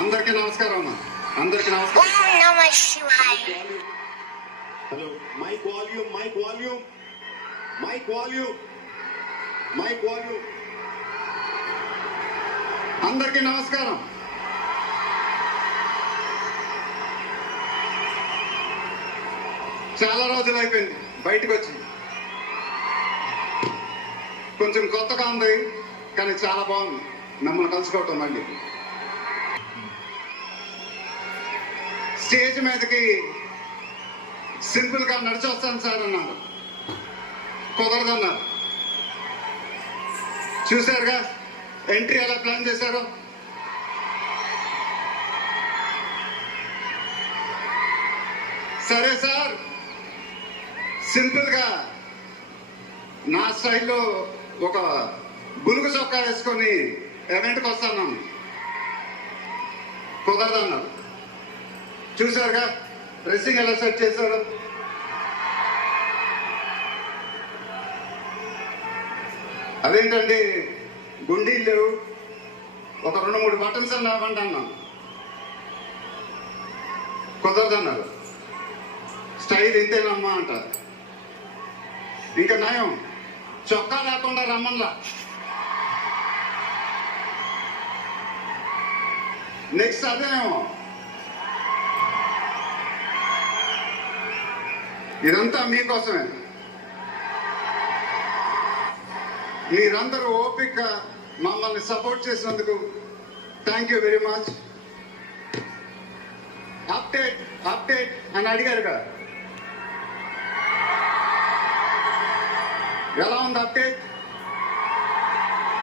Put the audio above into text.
అందరికీ నమస్కారం అమ్మా. అందరికీ నమస్కారం. Hello, mic volume, mic volume, mic volume, mic volume. అందరికీ నమస్కారం. చాలా రోజులు అయిపోయింది బయటకు వచ్చి. కొంచెం కొత్తగా ఉంది కానీ చాలా బాగుంది మిమ్మల్ని కలుసుకోవటం. మళ్ళీ స్టేజ్ మీదకి సింపుల్ గా నడిచి వస్తాను సార్ అన్నారు. కుదరదన్నారు. చూశారుగా ఎంట్రీ ఎలా ప్లాన్ చేశారో. సరే సార్, సింపుల్ గా నా స్టైల్లో ఒక బులుగు చొక్కా వేసుకొని ఈవెంట్కి వస్తాను. కుదరదన్నారు. చూశారుగా డ్రెస్సింగ్ ఎలా సెట్ చేశారు. అదేంటండి గుండీలు లేవు, ఒక 2-3 బటన్స్ అన్న ఇవ్వండి అన్నాను. కుదరదన్నారు. స్టైల్ ఇంతేనమ్మా అంటారు. ఇంకా నయం చొక్కా లేకుండా రమ్మన్లా. నెక్స్ట్ అదేనేమో. ఇదంతా మీకోసమే. మీరందరూ ఓపిక మమ్మల్ని సపోర్ట్ చేసినందుకు thank you very much. Update update అని అడిగారుగా, ఎలా ఉంది అప్డేట్?